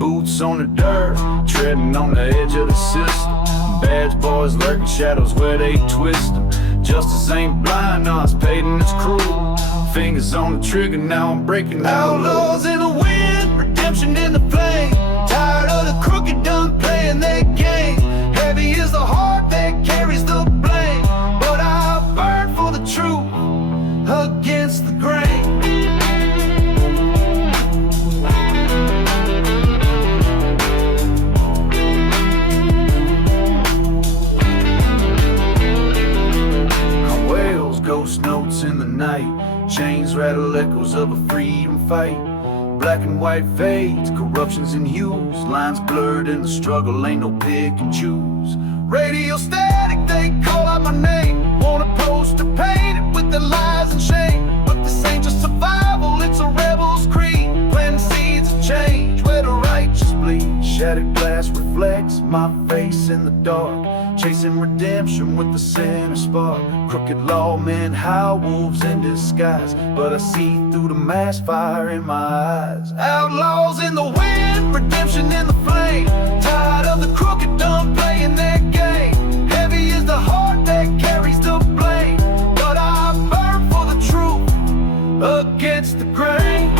boots on the dirt, treading on the edge of the system. Badge boys lurking shadows where they twist them. Justice ain't blind, no, it's paid and it's cruel. Fingers on the trigger, now I'm breaking outlaws in the wind, redemption in the flame. Tired of the crooked done playing their game. Heavy is the heart that carries the blame, but I burn for the truth against the grain. Ghost notes in the night, chains rattle echoes of a freedom fight. Black and white fades, corruptions in hues, lines blurred in the struggle, ain't no pick and choose. Radio static, they call out my name. Want a poster painted with the lies and shame, but this ain't just survival, it's a rebel's creed. Planting seeds of change where the righteous bleed. Shattered glass reflects my face in the dark, chasing redemption with the center spark. Crooked lawmen howl wolves in disguise, but I see through the mass fire in my eyes. Outlaws in the wind, redemption in the flame. Tired of the crooked done playing their game. Heavy is the heart that carries the blame, but I burn for the truth against the grain.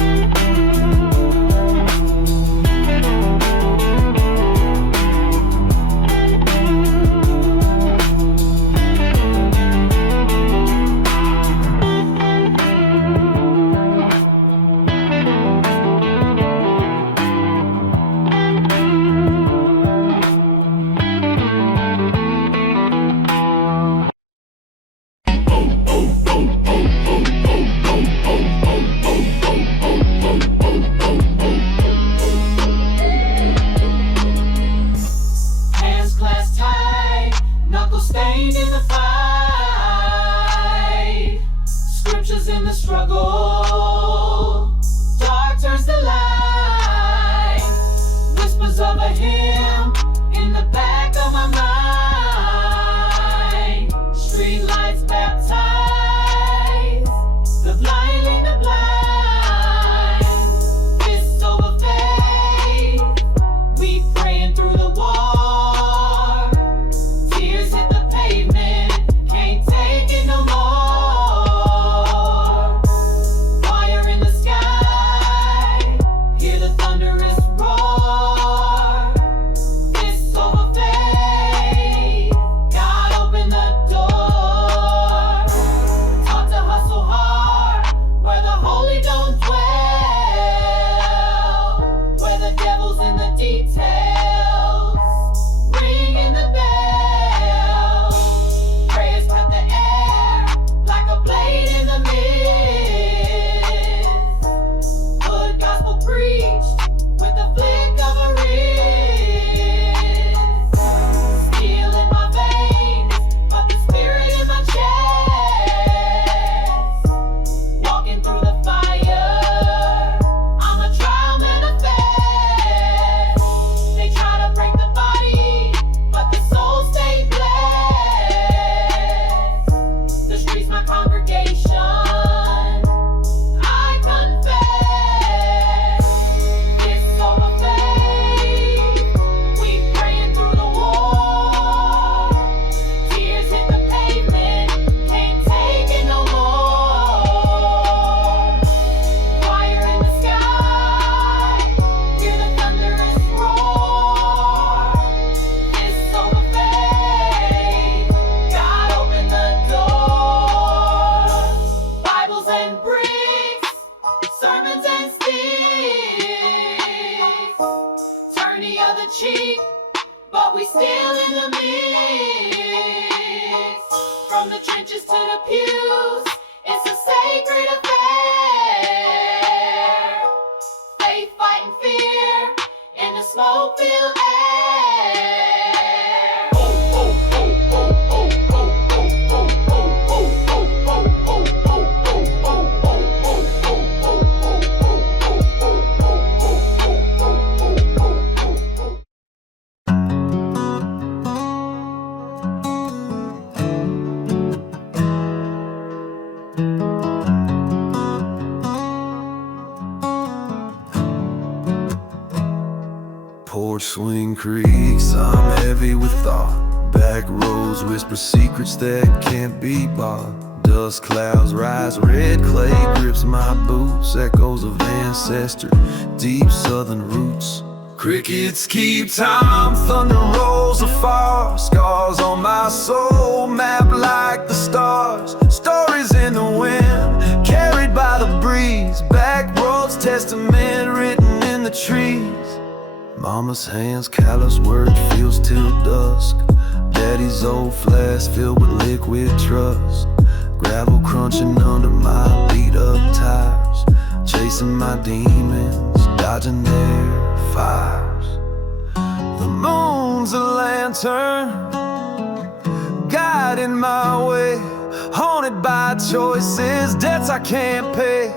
porch swing creaks, I'm heavy with thought. Back roads whisper secrets that can't be bought. Dust clouds rise, red clay grips my boots. Echoes of ancestry, deep southern roots. Crickets keep time, thunder rolls afar. Scars on my soul, mapped like the stars. Stories in the wind, carried by the breeze. Backroads Testament written in the trees. Mama's hands, callous words, feels till dusk. Daddy's old flask filled with liquid trust. Gravel crunching under my beat up tires. Chasing my demons, dodging their fires. The moon's a lantern, guiding my way. Haunted by choices, debts I can't pay.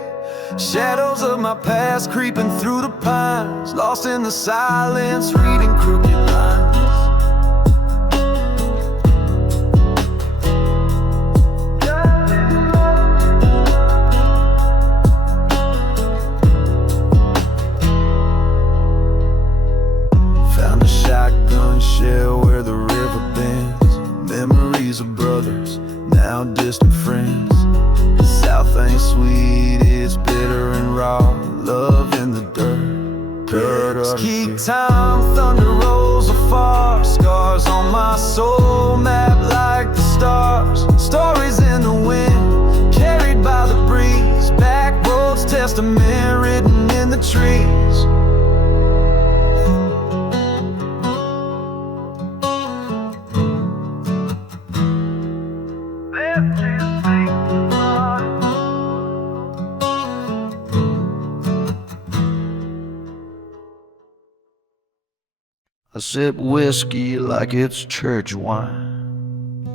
Shadows of my past creeping through the pines. Lost in the silence, reading crooked lines. Found a shotgun shell where the river bends. Memories of brothers, now distant friends. The South ain't sweet, it's bitter and raw. Love in the dirt, dirt. Keep time, thunder rolls afar. Scars on my soul, mapped like the stars. Stories in the wind, carried by the breeze. Backroads Testament written in the trees. I sip whiskey like it's church wine.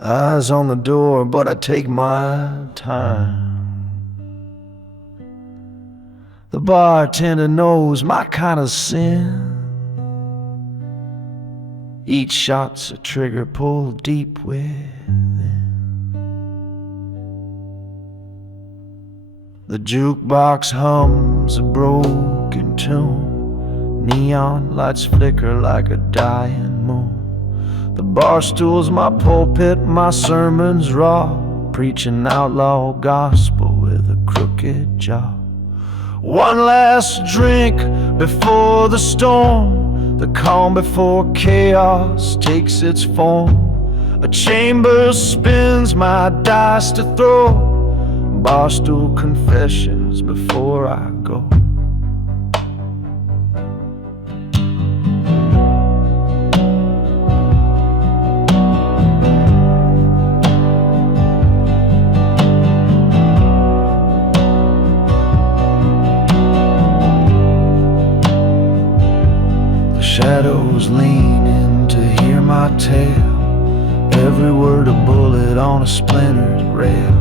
Eyes on the door, but I take my time. The bartender knows my kind of sin. Each shot's a trigger pulled deep within. The jukebox hums a broken tune. Neon lights flicker like a dying moon. The bar stool's my pulpit, my sermon's raw. Preaching outlaw gospel with a crooked jaw. One last drink before the storm. The calm before chaos takes its form. A chamber spins my dice to throw. Barstool Confessions before I go. Shadows lean in to hear my tale. Every word a bullet on a splintered rail.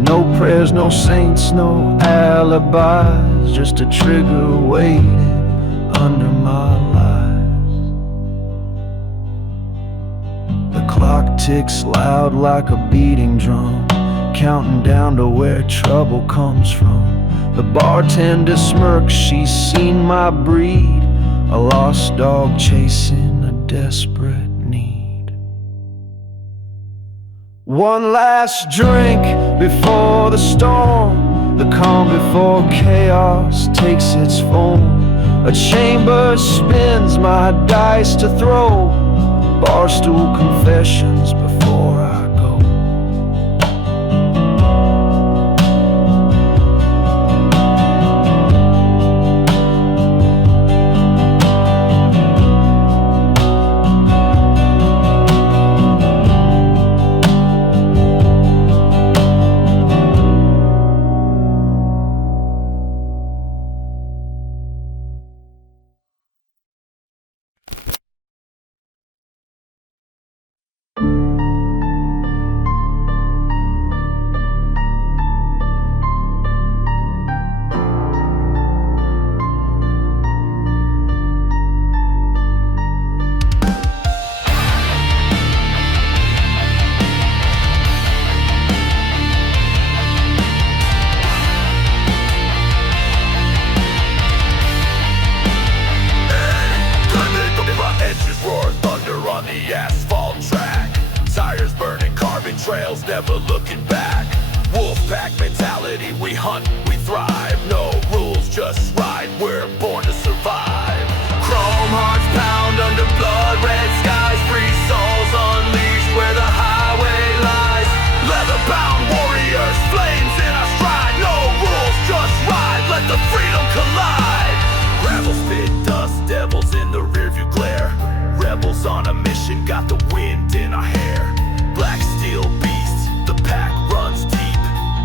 No prayers, no saints, no alibis. Just a trigger waiting under my lies. The clock ticks loud like a beating drum, counting down to where trouble comes from. The bartender smirks, she's seen my breed. A lost dog chasing a desperate need. One last drink before the storm. The calm before chaos takes its form. A chamber spins my dice to throw. Barstool Confessions before I go. we hunt, we thrive. No rules, just ride, we're born to survive. Chrome hearts pound under blood red skies. Free souls unleashed where the highway lies. Leather-bound warriors, flames in our stride. No rules, just ride, let the freedom collide. Gravel spit dust, devils in the rearview glare. Rebels on a mission, got the wind in our hair. Black steel beast, the pack runs deep.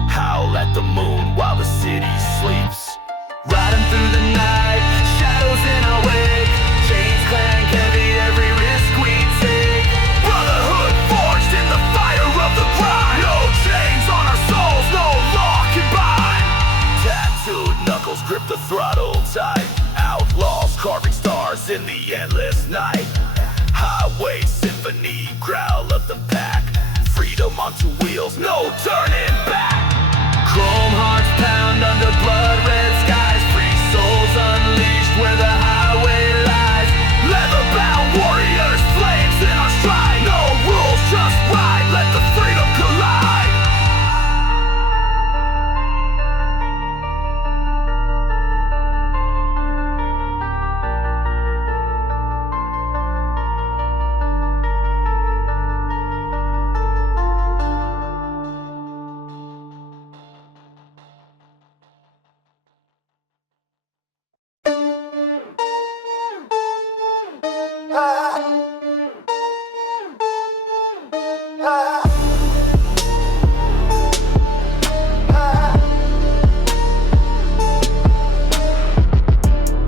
Howl at the moon while the city sleeps. Riding through the night, shadows in our wake. Chains clank heavy, every risk we take. Brotherhood forged in the fire of the grind. No chains on our souls, no law can bind. Tattooed knuckles grip the throttle tight. Outlaws carving stars in the endless night. Highway symphony, growl of the pack. Freedom on two wheels, no turning back. Chrome hearts pound under blood red skies. Free souls unleashed where the highway lies. Leather-bound warriors, flames in our stride. No rules, just ride, let the freedom collide.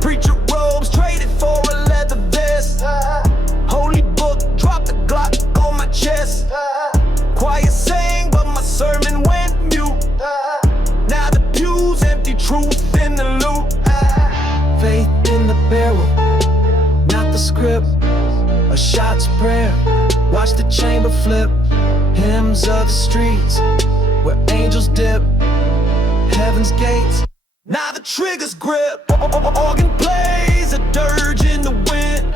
Preacher robes traded for a leather vest. Holy book, dropped the Glock on my chest. Choir sang, but my sermon went mute. Now the pews empty, truth in the loot. Faith in the barrel, not the script. A shot's prayer, watch the chamber flip. Hymns of the streets, where angels dip. Heaven's gates, now the trigger's grip. Organ plays a dirge in the wind.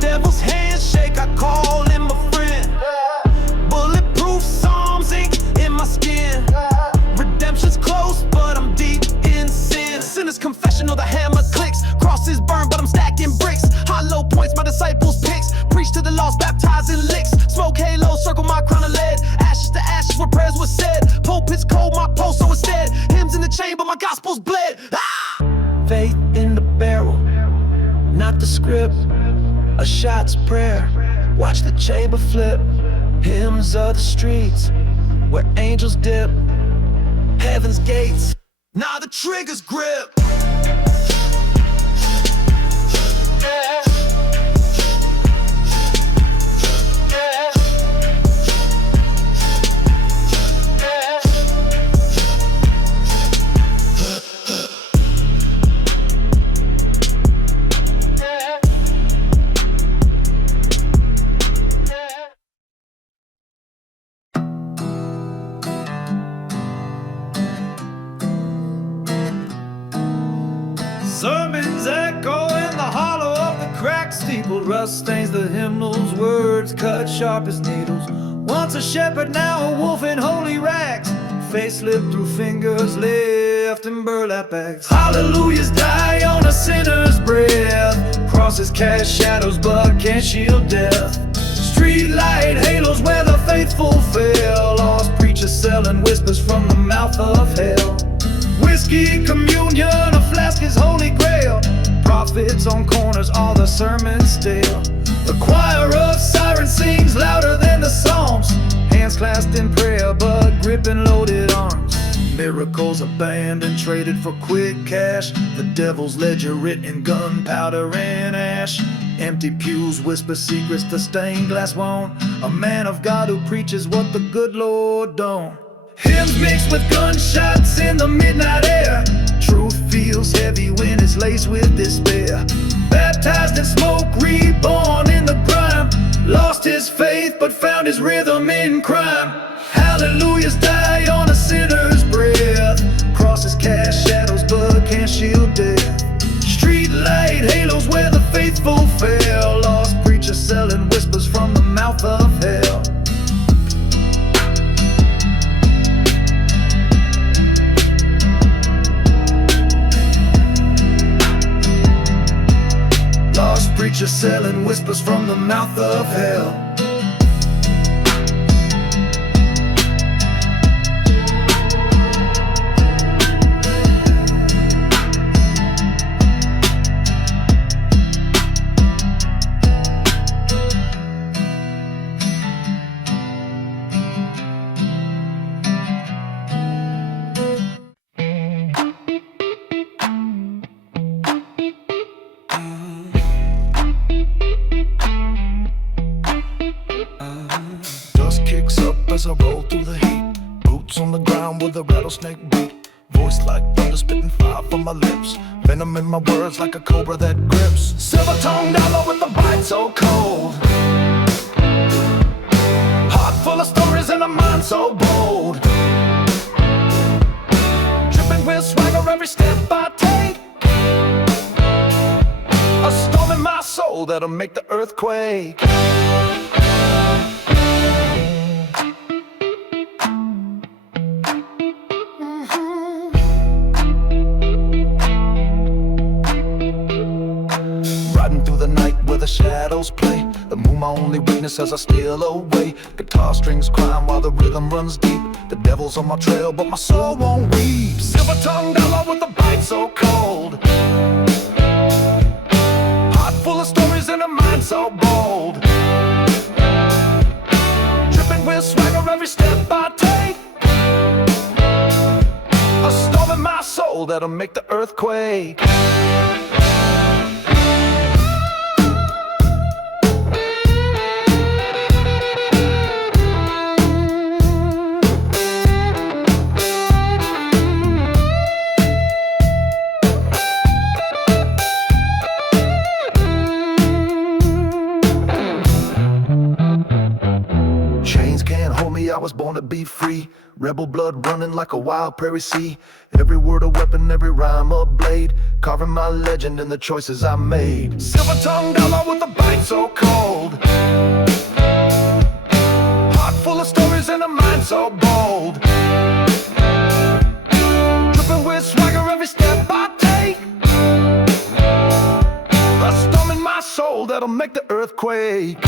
Devil's handshake, I call him a friend. Bulletproof psalms ink in my skin. Redemption's close, but I'm deep in sin. Sinner's confessional, the hammer clicks. Crosses burn, but I'm stacking bricks. Hollow points, my disciples picks. Preach to the lost, baptized in licks. Smoke halos, circle my crown of lead. Ashes to ashes where prayers were said. Pulpit's cold, my pulse so instead. Hymns in the chamber, my gospel's bled. Faith in the barrel, not the script. A shot's prayer, watch the chamber flip. Hymns of the streets, where angels dip. Heaven's gates, now the trigger's grip. Sermons echo in the hollow of the cracked steeple. Rust stains the hymnals, words cut sharp as needles. Once a shepherd, now a wolf in holy rags. Face slipped through fingers left in burlap bags. Hallelujahs die on a sinner's breath. Crosses cast shadows but can't shield death. Street light halos where the faithful fail. Lost preachers selling whispers from the mouth of hell. Whiskey, communion, a flask is holy grail. Prophets on corners, all the sermons stale. The choir of sirens sings louder than the psalms. Hands clasped in prayer, but gripping loaded arms. Miracles abandoned, traded for quick cash. The devil's ledger written in gunpowder and ash. Empty pews whisper secrets the stained glass won't. A man of God who preaches what the good Lord don't. Hymns mixed with gunshots in the midnight air. Truth feels heavy when it's laced with despair. Baptized in smoke, reborn in the grime. Lost his faith but found his rhythm in crime. Hallelujahs die on a sinner's breath. Crosses cast shadows but can't shield death. Street light halos where the faithful fail. Lost preachers selling whispers from the mouth of hell. preacher selling whispers from the mouth of hell. As I roll through the heat, boots on the ground with a rattlesnake beat. Voice like thunder spitting fire from my lips. Venom in my words like a cobra that grips. Silver-tongued outlaw with a bite so cold. Heart full of stories and a mind so bold. Dripping with swagger every step I take. A storm in my soul that'll make the earth quake. The shadows play, the moon my only witness as I steal away. Guitar strings crying while the rhythm runs deep. The devil's on my trail but my soul won't weep. Silver-tongued outlaw with a bite so cold. Heart full of stories and a mind so bold. Dripping with swagger every step I take. A storm in my soul that'll make the earth quake. I was born to be free, rebel blood running like a wild prairie sea. Every word a weapon, every rhyme a blade, carving my legend in the choices I made. Silver-tongued outlaw with a bite so cold. Heart full of stories and a mind so bold. Dripping with swagger every step I take. A storm in my soul that'll make the earth quake.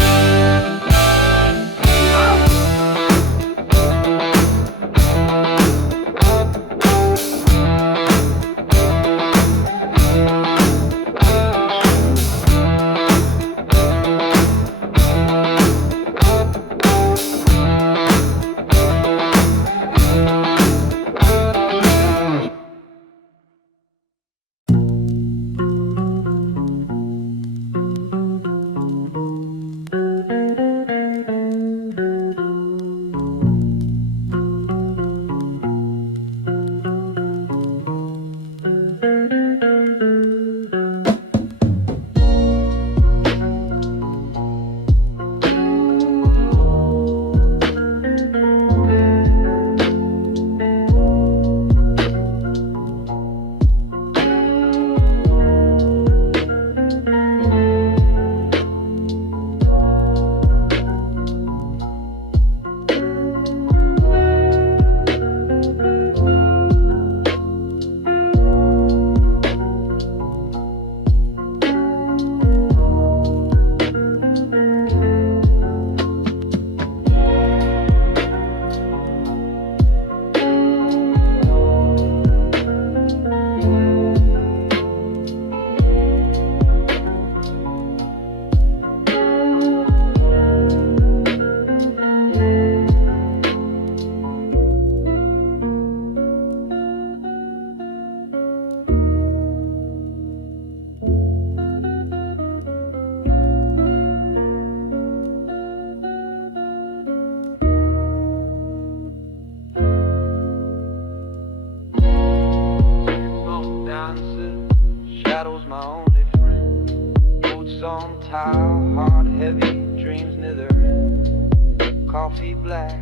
coffee black,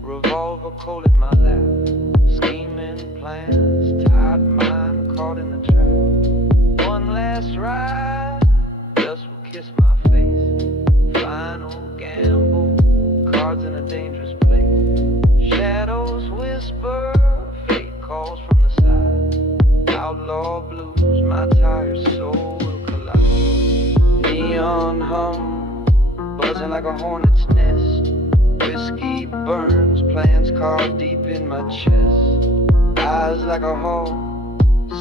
revolver cold in my lap, scheming plans, tired mind caught in the trap. One last ride, dust will kiss my face. Final gamble, cards in a dangerous place. Shadows whisper, fate calls from the side. Outlaw blues, my tired soul will collide. neon hum, buzzing like a hornet's nest. Whiskey burns, plans carved deep in my chest. Eyes like a hawk,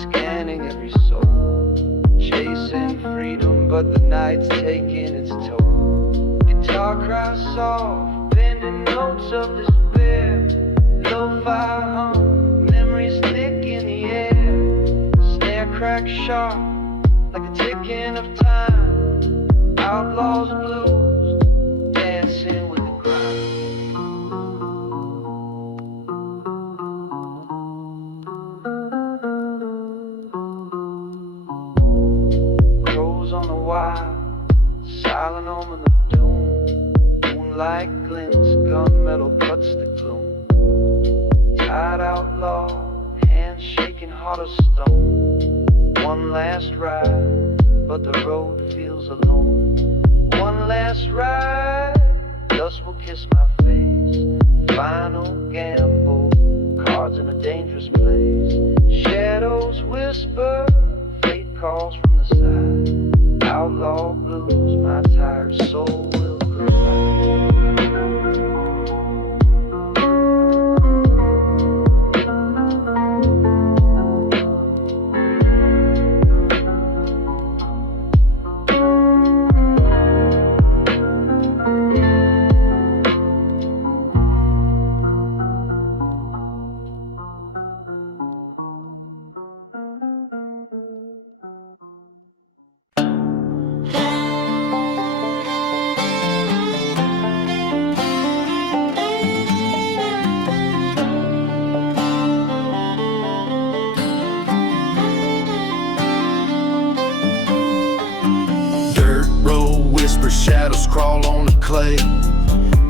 scanning every soul. Chasing freedom, but the night's taking its toll. Guitar cries soft, bending notes of despair. Lo-fi hum, memories thick in the air. Snare crack sharp, like the ticking of time. Outlaws blues, dancing with the grind. Crows on the wire, silent omen of doom. Moonlight glints, gunmetal cuts the gloom. Tired outlaw, hands shaking heart of stone. One last ride, but the road feels alone. One last ride, dust will kiss my face. Final gamble, cards in a dangerous place. Shadows whisper, fate calls from the side. Outlaw blues, my tired soul will cry. Shadows crawl on the clay.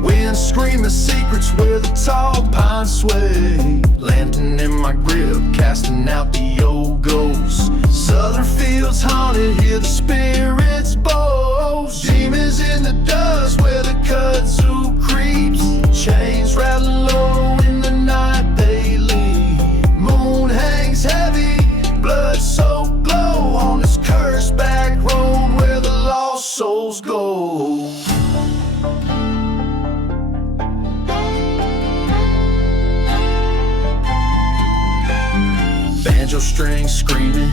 Wind screaming secrets where the tall pines sway. Landing in my grip, casting out the old ghosts. Southern fields haunted, hear the spirits boast. Demons in the dust where the kudzu creeps. Chains rattling low in the night they leave. Moon hangs heavy, blood-soaked glow on this cursed back road where the lost souls go. Banjo strings screaming,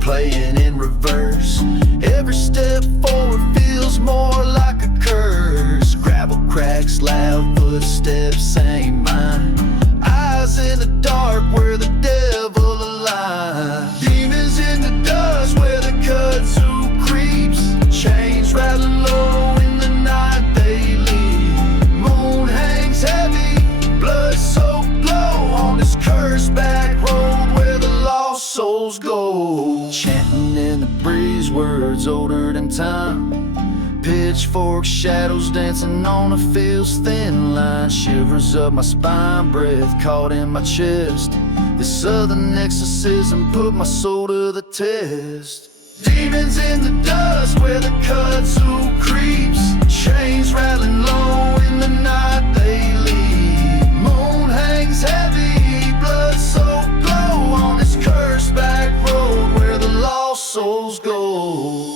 playing in reverse. Every step forward feels more like a curse. Gravel cracks, loud footsteps ain't mine. Eyes in the dark where the devil alive. Demons in the dust where the kudzu creeps. Chains rattling low in the night they leave. Moon hangs heavy, blood-soaked glow on this cursed back road where the lost souls go. Chanting in the breeze, words older than time. Pitchfork shadows dancing on a field's thin line. Shivers up my spine, breath caught in my chest. This southern exorcism put my soul to the test. Demons in the dust where the kudzu creeps. Chains rattling low in the night they leave. Moon hangs heavy, blood-soaked glow on this cursed back road where the lost souls go.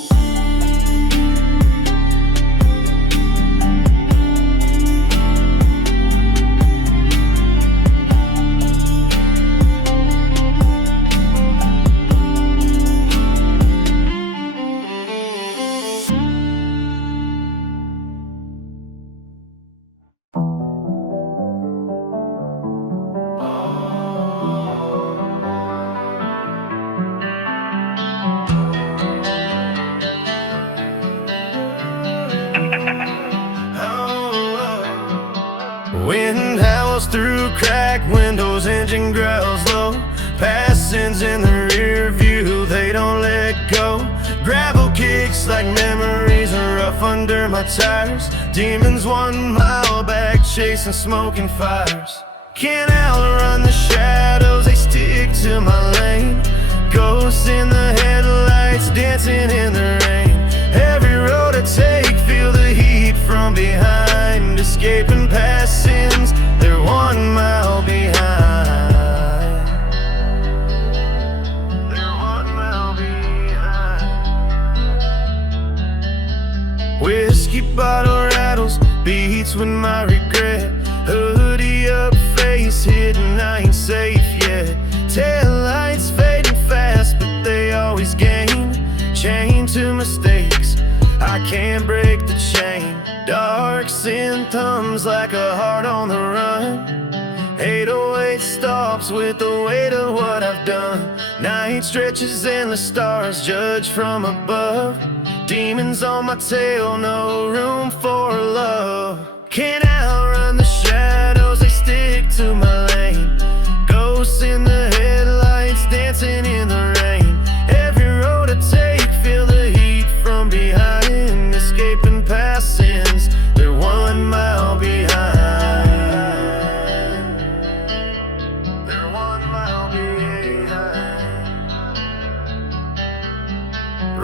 Wind howls through cracked windows, engine growls low. Passings in the rear view, they don't let go. Gravel kicks like memories are rough under my tires. Demons 1 mile back, chasing smoking fires. Can't outrun the shadows, they stick to my lane. Ghosts in the headlights, dancing in the rain. Every road I take, feel the heat from behind. Escaping past sins, they're 1 mile behind. They're 1 mile behind. whiskey bottle rattles, beats with my regret. Hoodie up, face hidden, I ain't safe yet. Taillights fading fast, but they always gain. Chained to mistakes, I can't break the chain. Dark sin thumbs like a heart on the run. 808 stops with the weight of what I've done. Night stretches and the stars judge from above. Demons on my tail, no room for love. Can't outrun the shadows, they stick to my lane. Ghosts in the headlights, dancing in the rain. Every road I take, feel the heat from behind. Escaping past sins, they're 1 mile behind. They're 1 mile behind.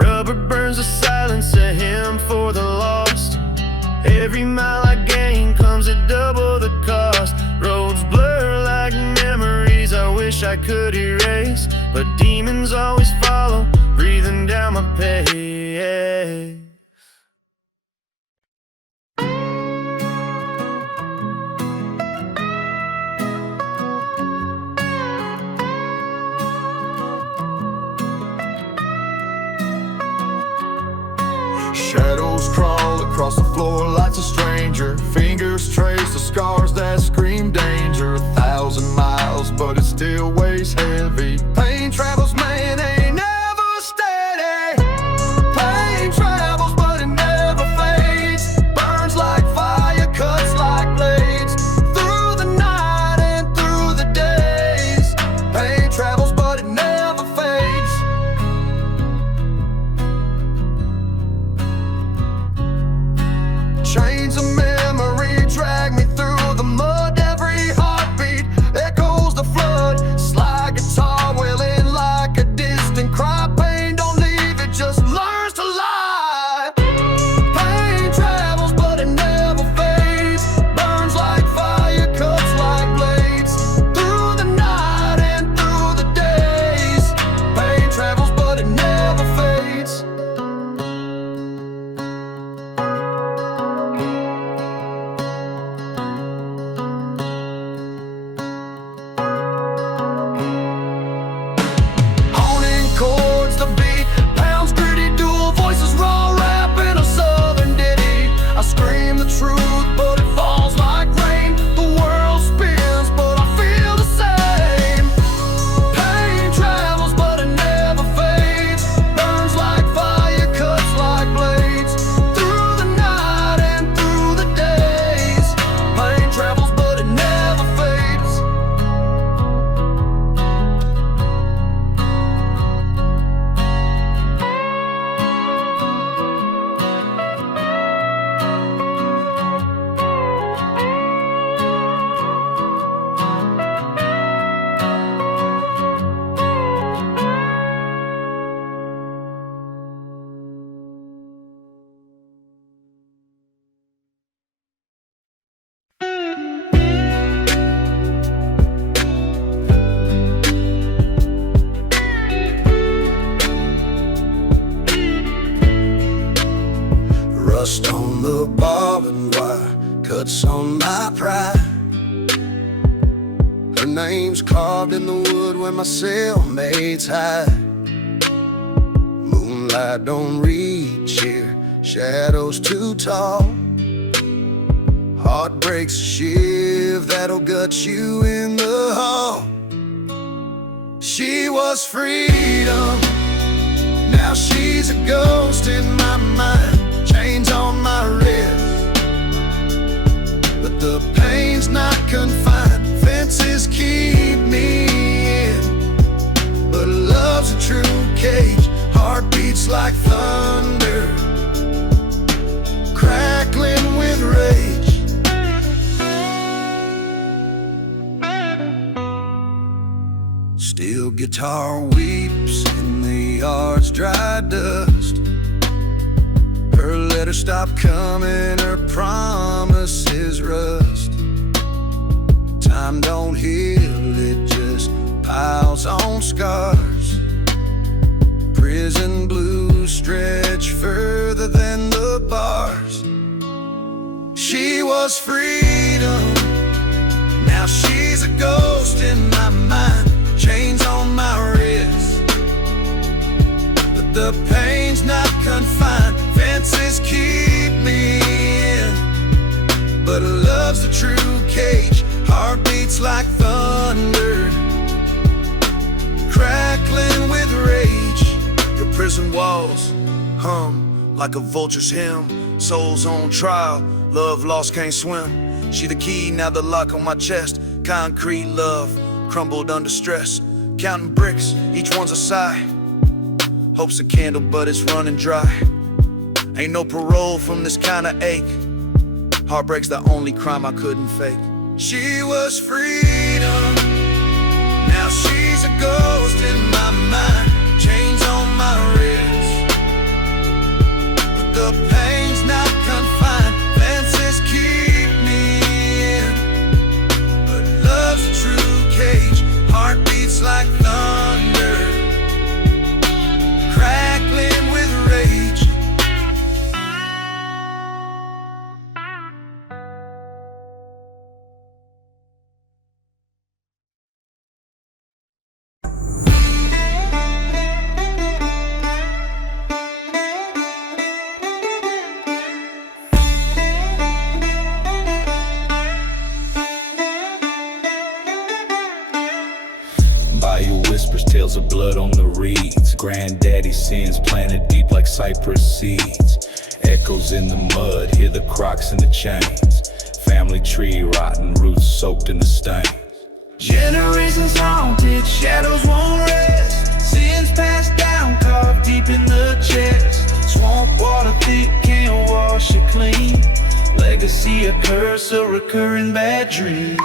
Rubber burns the silence, a hymn for the lost. Every mile I gain comes at double the cost. Roads blur like memories I wish I could erase, but demons always follow, breathing down my pace. Shadows crawl across the floor like a stranger. Fingers trace the scars that scream danger. 1,000 miles, but it still weighs heavy. Pain travels, man, ain't never steady. Pain travels, but it never fades. Burns like fire, cuts like blades. Through the night and through the days. Pain travels, but it never fades. Chains of memory drag me through the mud. Every heartbeat echoes the flood. Slide guitar wailing like a distant cry. Pain don't leave, it just learns to lie. Pain travels, but it never fades. Burns like fire, cuts like blades. Through the night and through the days. Pain travels, but it never fades. Honing chords, the beat pounds gritty, dual voices, raw rap in a southern ditty. I scream the truth, but it falls like rain. The world spins, but I feel the same. Pain travels, but it never fades. Burns like fire, cuts like blades. Through the night and through the days. Pain travels, but it never fades. Rust on the barbed wire, cuts on my pride. Her name's carved in the wood where my cellmates hide. Moonlight don't reach here, shadows too tall. Heartbreak's a shiv that'll gut you in the hall. She was freedom, now she's a ghost in my mind. Chains on my wrist, but the pain's not confined. Fences keep me in, but love's a true cage. Heart beats like thunder, crackling with rage. Steel guitar weeps in the yard's dry dust. Her letters stop coming, her promises rust. Time don't heal, it just piles on scars. Prison blues stretch further than the bars. was freedom. Now she's a ghost in my mind. Chains on my wrist, but the pain's not confined. Fences keep me in, but love's a true cage. Heart beats like thunder, crackling with rage. Your prison walls hum like a vulture's hymn. Souls on trial, love lost, can't swim. She the key, now the lock on my chest. Concrete love, crumbled under stress. Counting bricks, each one's a sigh. Hope's a candle, but it's running dry. Ain't no parole from this kind of ache. Heartbreak's the only crime I couldn't fake. She was freedom. Now she's a ghost in my mind. Chains on my wrist, but the pain's not confined. Fences keep me in, but love's a true cage. Heart beats like thunder, crackling with rage. Bayou whispers tales of blood on the reeds. Granddaddy sins planted deep like cypress seeds. Echoes in the mud, hear the crocs in the chains. Family tree, rotten roots soaked in the stains. Generations haunted, shadows won't rest. Sins passed down, carved deep in the chest. Swamp water thick, can't wash it clean. Legacy, a curse, a recurring bad dream.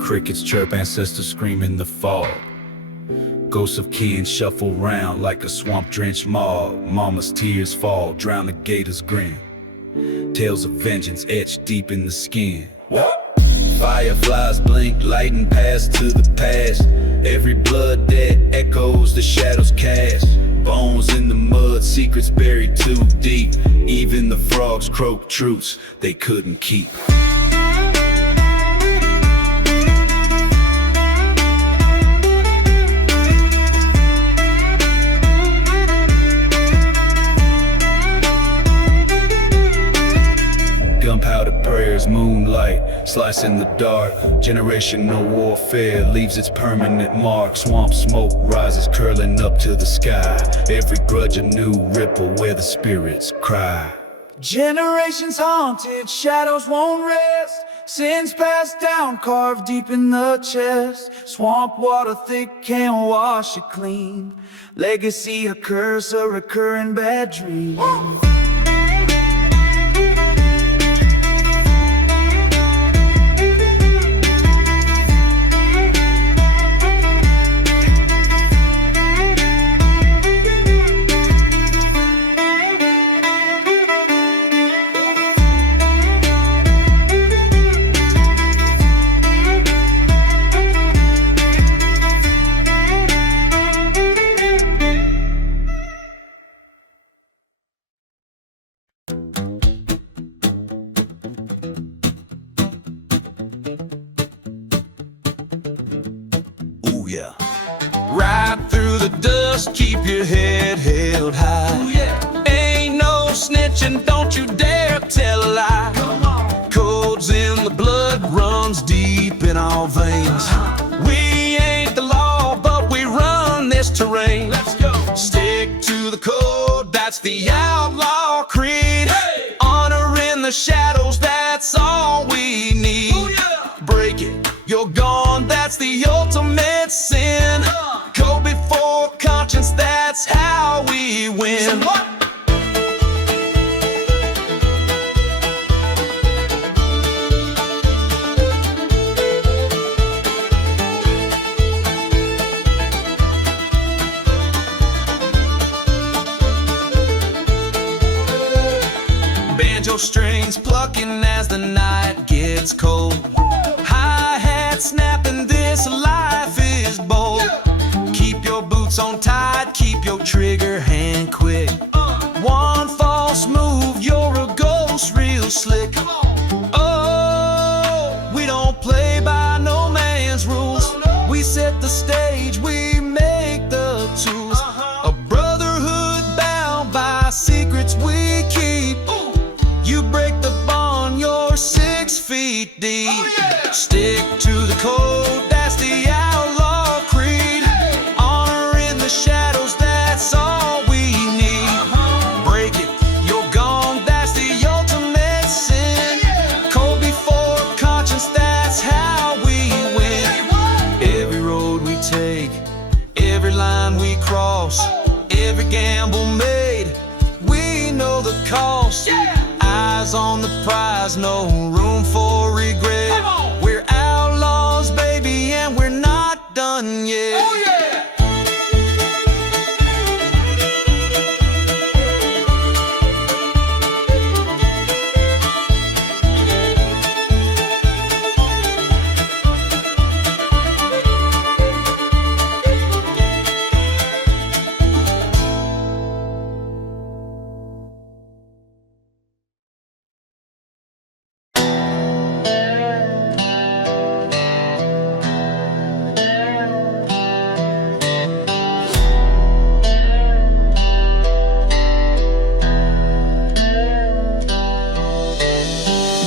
Crickets chirp, ancestors scream in the fog. Ghosts of kin shuffle round like a swamp-drenched mob. Mama's tears fall, drown the gator's grin. Tales of vengeance etched deep in the skin. Fireflies blink, lighting past to the past. Every blood that echoes, the shadows cast. Bones in the mud, secrets buried too deep. Even the frogs croak truths they couldn't keep. Gunpowder prayers, moonlight, slicing the dark. Generational warfare leaves its permanent mark. Swamp smoke rises, curling up to the sky. Every grudge a new ripple where the spirits cry. Generations haunted, shadows won't rest. Sins passed down, carved deep in the chest. Swamp water thick, can't wash it clean. Legacy, a curse, a recurring bad dream. Yeah. Ride through the dust, keep your head held high. Ooh, yeah. Ain't no snitching, don't you dare tell a lie. Come on. Codes in the blood, runs deep in our veins. We ain't the law, but we run this terrain. Let's go. Stick to the code, that's the outlaw creed. Hey. Honor in the shadows, that's all we need. Ooh, yeah. Break it, you're gone, that's the ultimate sin. Go before conscience, that's how we win. banjo strings plucking as the night gets cold. Hi-hat snapping, this life is bold. Keep your boots on tight, keep your trigger hand quick. One false move, you're a ghost real slick. Oh, we don't play by no man's rules. We set the stage, we make the tools. A brotherhood bound by secrets we keep. You break the bond, you're 6 feet deep. Stick to the code, that's the outlaw creed. Honor in the shadows, that's all we need. Break it, you're gone, that's the ultimate sin. Cold before conscience, that's how we win. Every road we take, every line we cross, every gamble made, we know the cost. Eyes on the prize, no room for regret. We're outlaws, baby, and we're not done yet.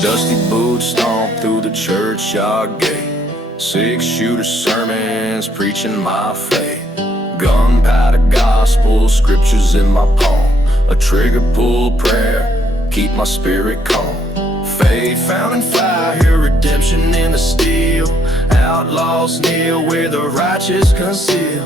Dusty boots stomp through the churchyard gate. 6-shooter sermons preaching my faith. Gunpowder gospel, scriptures in my palm. A trigger pull prayer, keep my spirit calm. Faith found in fire, redemption in the steel. Outlaws kneel where the righteous conceal.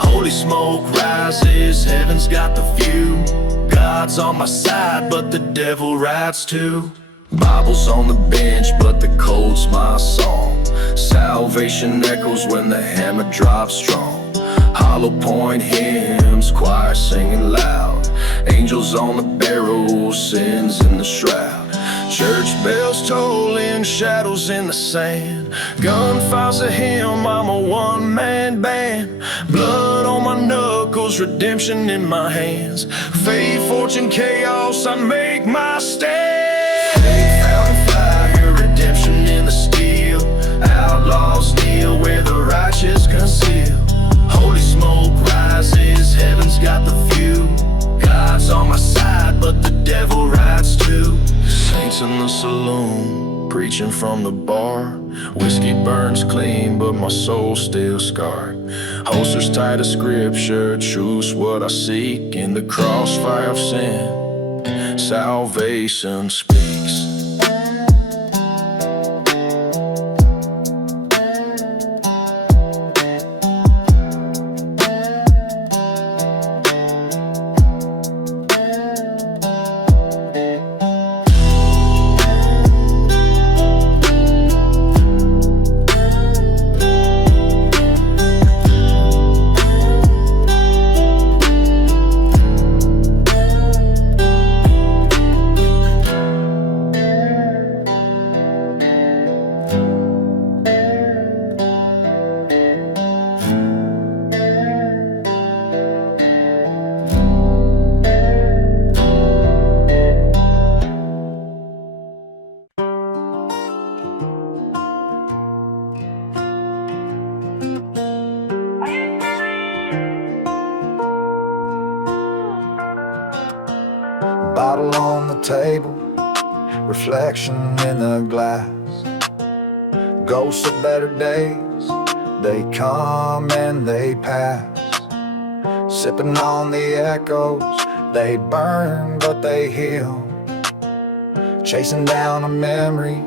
Holy smoke rises, heaven's got the view. God's on my side, but the devil rides too. Bible's on the bench, but the code's my song. Salvation echoes when the hammer drops strong. Hollow point hymns, choir singing loud. Angels on the barrel, sins in the shroud. Church bells tolling, shadows in the sand. Gunfire's a hymn, I'm a one-man band. Blood on my knuckles, redemption in my hands. Faith, fortune, chaos, I make my stand. Faith found fire, redemption in the steel. Outlaws kneel where the righteous conceal. Holy smoke rises, heaven's got the view. God's on my side, but the devil rides too. Saints in the saloon, preaching from the bar. Whiskey burns clean, but my soul's still scarred. Holsters tied to scripture, truth's what I seek. In the crossfire of sin, salvation speaks. Bottle on the table, reflection in the glass. Ghosts of better days, they come and they pass. Sipping on the echoes, they burn but they heal. Chasing down a memory,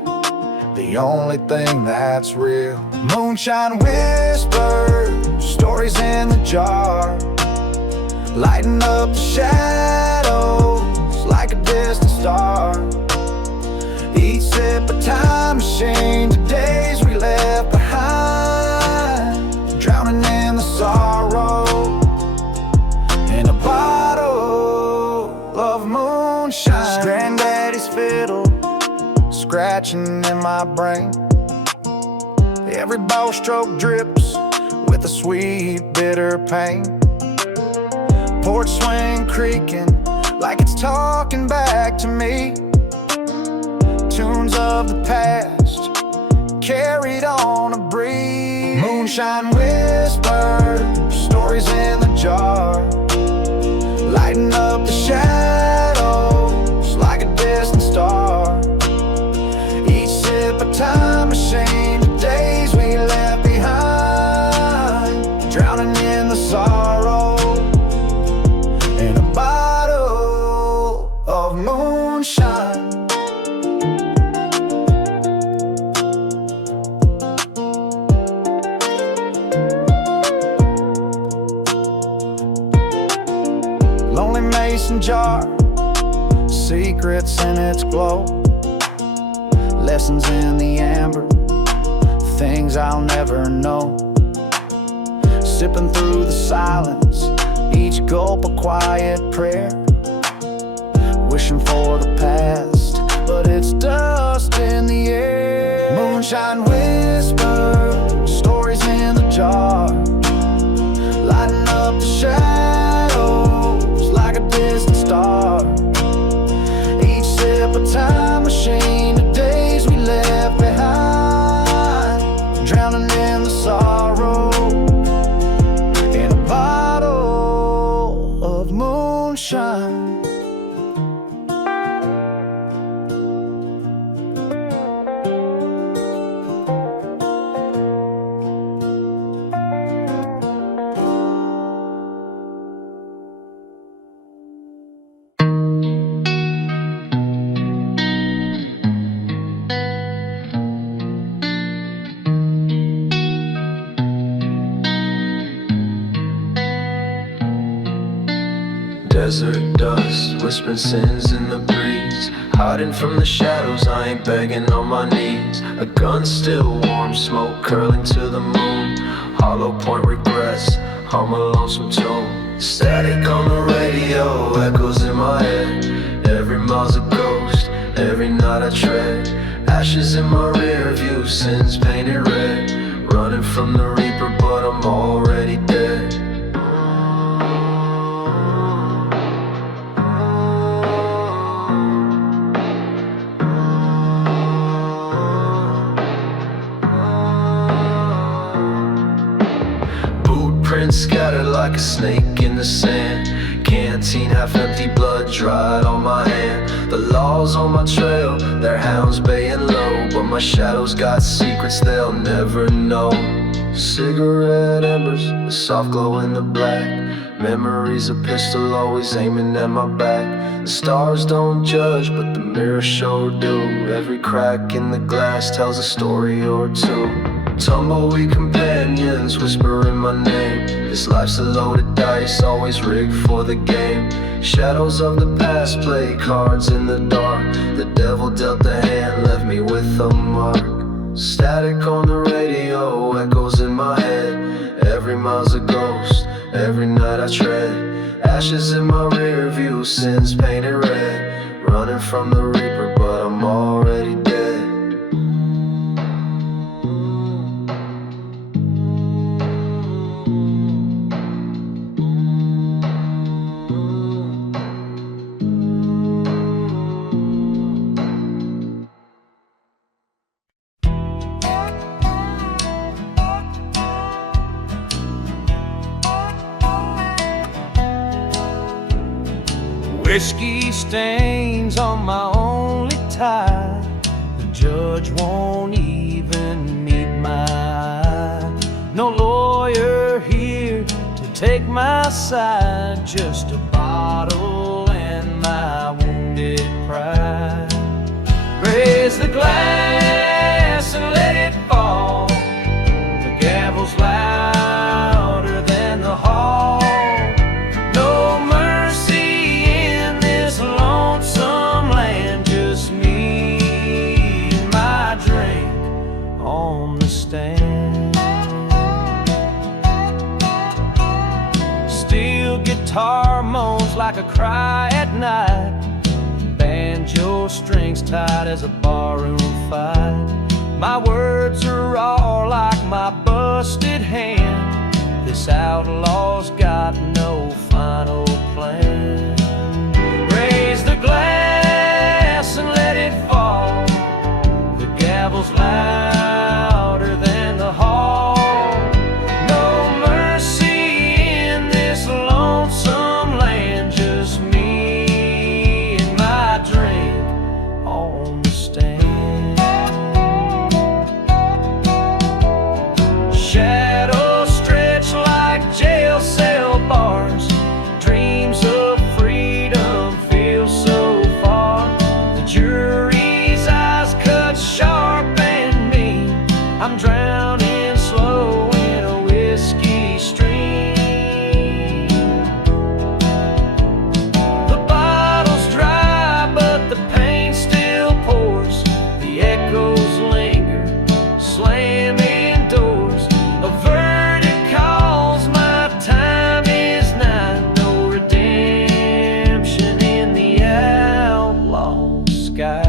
the only thing that's real. Moonshine whispers, stories in the jar, lighting up the shadows like a distant star. Each sip a time machine to days we left behind, drowning in the sorrow in a bottle of moonshine. Granddaddy's fiddle scratching in my brain. Every bow stroke drips with a sweet, bitter pain. Porch swing creaking like it's talking back to me. Tunes of the past carried on a breeze. Moonshine whisper, stories in the jar, lighting up the shadows like a distant star. Each sip a time machine, the days we left behind, drowning in the sorrow in a bottle of moonshine. Lonely mason jar, secrets in its glow, lessons in the amber, things I'll never know. Sipping through the silence, each gulp a quiet prayer, wishing for the past, but it's dust in the air. Moonshine whisper, stories in the jar, lighting up the shadows like a distant star. Each sip a time machine, the days we left behind, drowning in the sorrow in a bottle of moonshine. Desert dust, whispering sins in the breeze, hiding from the shadows, I ain't begging on my knees. A gun still warm, smoke curling to the moon, hollow point regrets, hum a lonesome tune. Static on the radio, echoes in my head, every mile's a ghost, every night I tread. Ashes in my rear view, sins painted red, running from the reaper but I'm already dead. Scattered like a snake in the sand, canteen half empty, blood dried on my hand. The laws on my trail, their hounds baying low, but my shadows got secrets they'll never know. Cigarette embers, the soft glow in the black, memories a pistol always aiming at my back. The stars don't judge, but the mirror sure do. Every crack in the glass tells a story or two. Tumbleweed companions whispering my name, this life's a loaded dice, always rigged for the game. Shadows of the past play cards in the dark, the devil dealt the hand, left me with a mark. Static on the radio, echoes in my head, every mile's a ghost, every night I tread. Ashes in my rear view, sins painted red, running from the reaper but I'm already dead. Whiskey stains on my only tie, the judge won't even meet my eye. No lawyer here to take my side, just a bottle and my wounded pride. Raise the glass and let it fall, the gavel's louder than the hall. No mercy in this lonesome land, just me and my drink on the stand. Steel guitar moans like a cry at night, banjo string tight as a barroom fight. My words are all like my busted hand. This outlaw's got no final plan. Raise the glass and let it fall. The gavel's louder than the hall. No mercy in this lonesome land, just me and my drink on the stand. Shadows stretch like jail cell bars. Dreams of freedom feel so far. The jury's eyes cut sharp and mean. I'm drowning slow in a whiskey stream. The bottle's dry, but the pain still pours. The echoes linger, slamming doors. A verdict calls, my time is nigh. No redemption in the outlaw sky.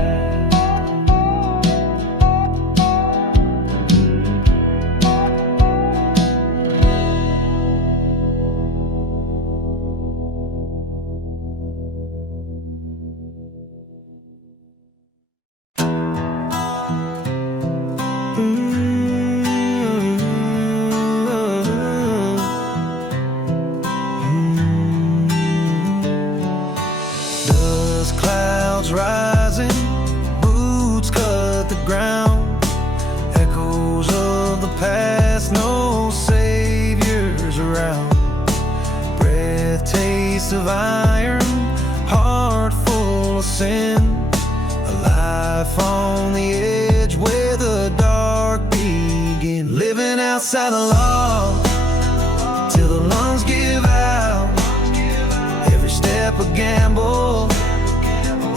Dust clouds rising, boots cut the ground. Echoes of the past, no saviors around. Breath tastes of iron, heart full of sin. A life on the edge where the dark begins. Living outside the law till the lungs give out. Every step a gamble,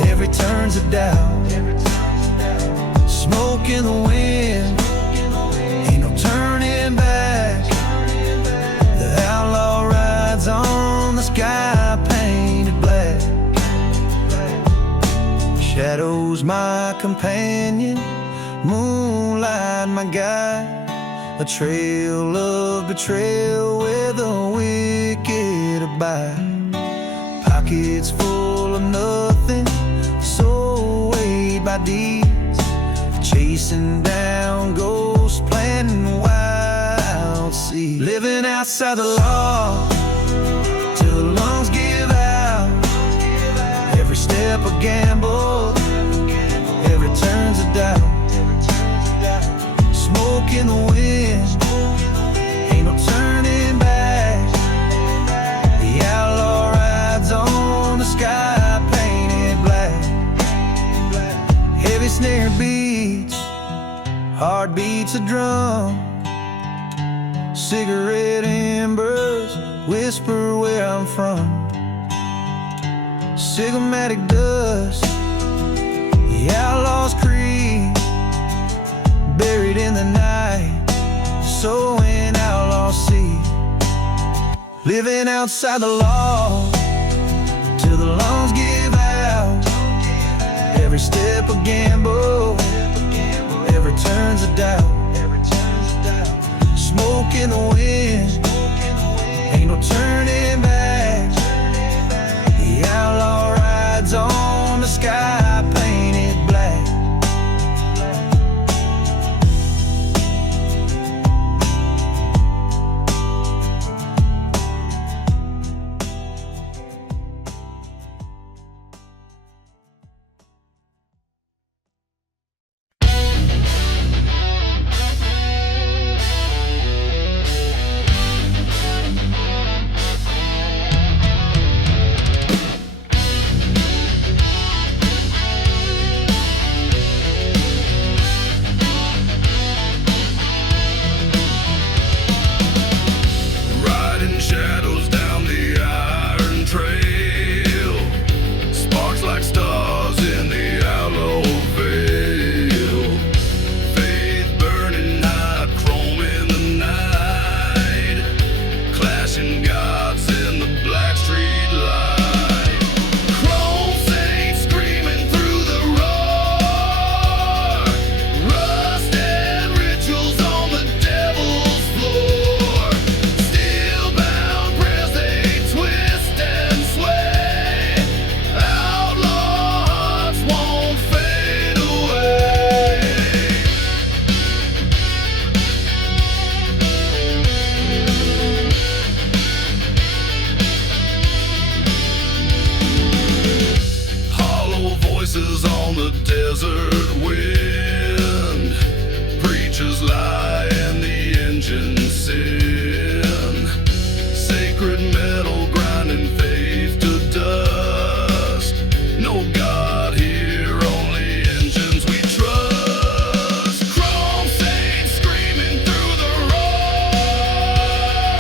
every turn's a doubt. Smoke in the wind, ain't no turning back. The outlaw rides on the sky painted black. Shadows my companion, moonlight my guide. A trail of betrayal where the wicked abide. Pockets full of nothing, so weighed by deeds. Chasing down ghosts, planting wild seeds. Living outside the law till the lungs give out. Every step a gamble, every turn's a doubt. Smoke in the wind, ain't no turning back. The outlaw rides on the sky painted black. Heavy snare beats, heart beats a drum. Cigarette embers whisper where I'm from. Sigmatic dust, the outlaw's creed. Buried in the night, sowing outlaw seed. Living outside the law till the lungs give out. Every step a gamble, every turn's a doubt. Smoke in the wind, ain't no turning back. The outlaw rides on the sky painted black. desert wind. Preachers lie and the engines sin. Sacred metal grinding faith to dust. No God here, only engines we trust. Chrome saints screaming through the roar.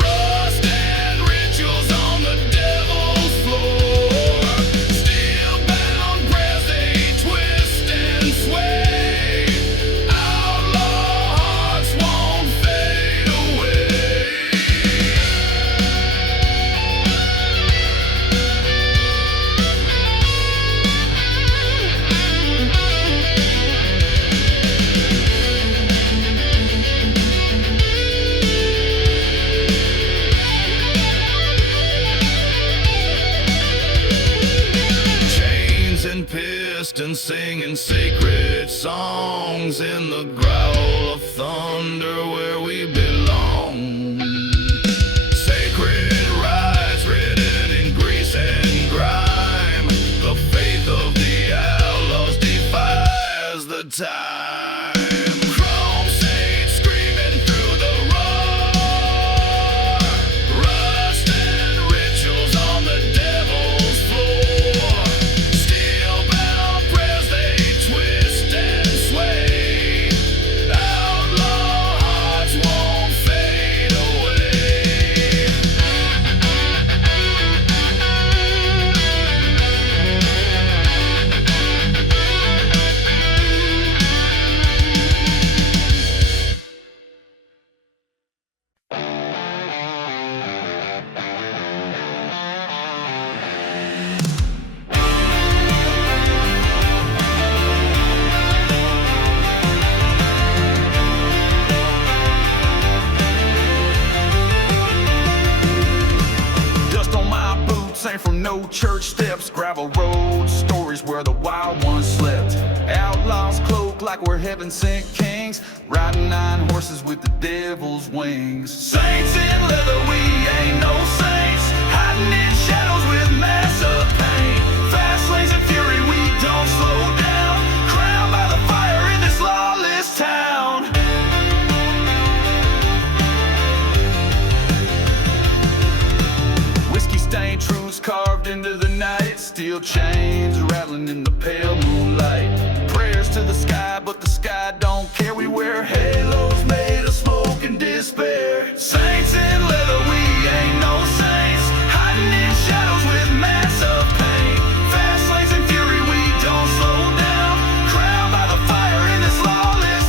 Rust and rituals on the devil's floor. Steel bound prayers they twist and sway. Outlaw hearts won't fade away. Chains and pistons singing sacred songs in the growl of thunder where we belong. Sacred rites written in grease and grime. The faith of the outlaws defies the time. Chrome saints screaming through the roar. Rust and rituals on the devil's floor. Steel bound prayers they twist and sway. Outlaw hearts won't fade away. Dust on my boots ain't from no church steps. Gravel roads, stories where the wild ones slept. Outlaws cloaked like we're heaven sent kings, riding 9 horses with the devil's wings. Saints in leather, we ain't no saints, hiding in shadows with massive pain. Fast lanes and fury, we don't slow down, crowned by the fire in this lawless town. Whiskey stained truths carved into the night. Steel chains rattling in the pale moonlight. Prayers to the sky, but the sky don't care. We wear halos made of smoke and despair. Saints in leather, we ain't no saints, hiding in shadows with massive pain. Fast lanes and fury, we don't slow down, crowned by the fire in this lawless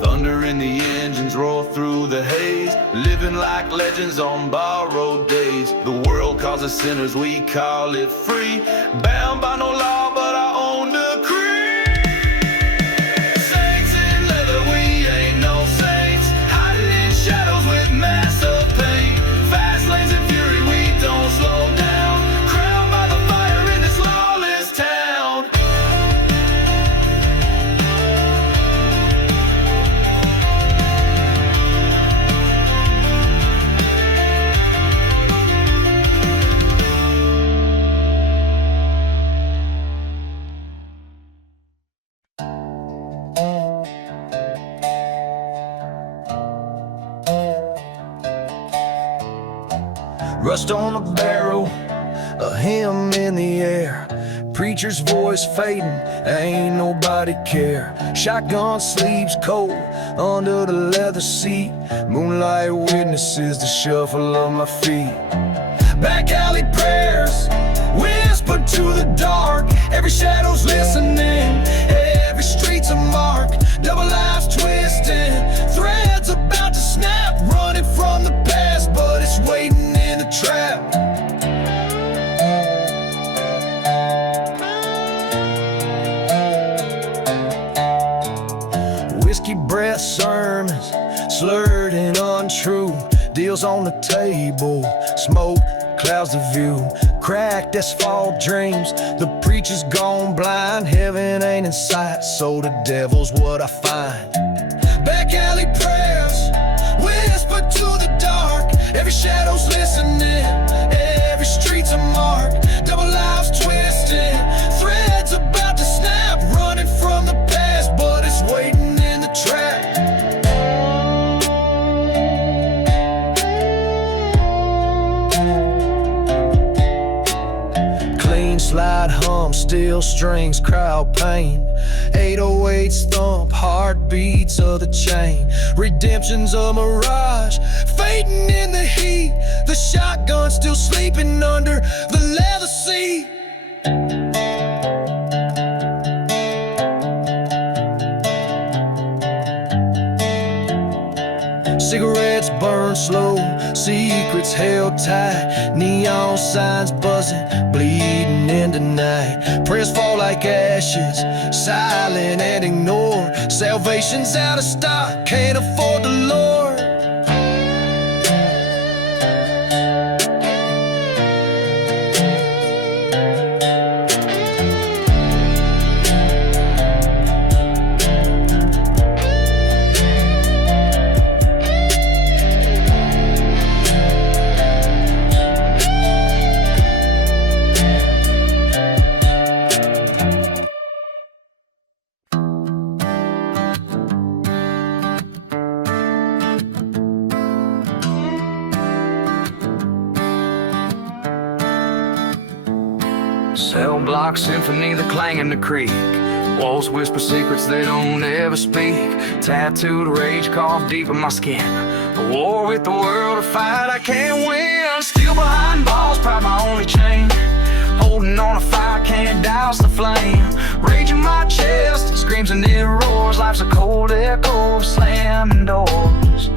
thunder in the engines roar through the haze, living like legends on borrowed days. The world calls us sinners, we call it free, bound by no law but our own decree. Saints in leather, we ain't no saints, hiding in shadows with massive pain. Fast lanes and fury, we don't slow down, crowned by the fire in this lawless town. Rust on a barrel, a hymn in the air. Preacher's voice fading, ain't nobody care. Shotgun sleeps cold under the leather seat. Moonlight witnesses the shuffle of my feet. Back alley prayers whispered to the dark. Every shadow's listening, every street's a mark. Double lives twisting, threads about to snap. Running from the past, but it's waiting in the trap. Whiskey breath sermons, slurred and untrue. Deals on the table, smoke clouds the view, cracked asphalt dreams. The preacher's gone blind, heaven ain't in sight, so the devil's what I find. Back alley prayers, whisper to the dark. Every shadow's listening, every street's a mark. Double lives twisting, threads about to snap. Running from the past, but it's waiting in the trap. Clean slide hum, steel strings, crowd pain. 808's thump, heartbeats of the chain. Redemption's a mirage, fading in the heat. The shotgun still sleeping under the leather seat. Cigarettes burn slow, secrets held tight. Neon signs buzzing, bleeding into night. Prayers fall like ashes, silent and ignored. Salvation's out of stock, can't afford the Lord. Cell block symphony, the clang in the creek. Walls whisper secrets they don't ever speak. Tattooed rage carved deep in my skin. A war with the world, a fight I can't win. Still behind bars, pride my only chain. Holding on a fire, can't douse the flame. Rage in my chest, screams and it roars. Life's a cold echo of slamming doors.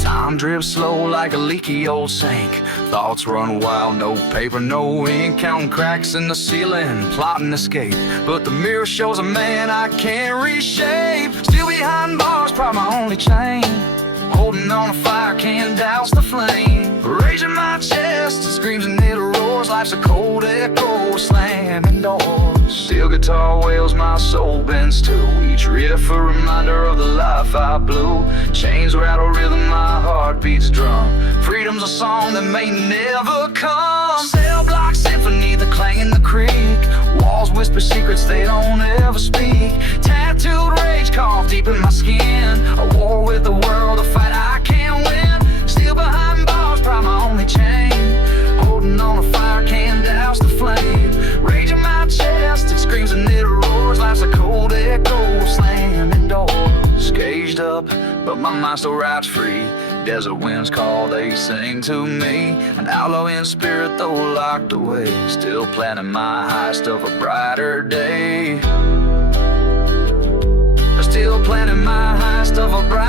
Time drips slow like a leaky old sink. Thoughts run wild, no paper, no ink. Counting cracks in the ceiling, plotting escape. But the mirror shows a man I can't reshape. Still behind bars, pride my only chain. Holding on a fire, can't douse the flame. Rage in my chest, it screams and it roars. Life's a cold echo, slamming doors. Steel guitar wails, my soul bends to. Each riff a reminder of the life I blew. Chains rattle rhythm, my heart beats drum. Freedom's a song that may never come. Cell block symphony, the clang in the creek. Walls whisper secrets they don't ever speak. Tattooed rage carved deep in my skin. A war with the world, a fight I can't win. Still behind bars, pride my only chain. Holding on a fire, can't douse the flame. Rage in my chest, it screams and it roars. Life's a cold echo, slamming doors. Caged up, but my mind still rides free. Desert winds call, they sing to me. An outlaw in spirit, though locked away. Still planning my heist of a brighter day. Still planning my heist of a brighter day.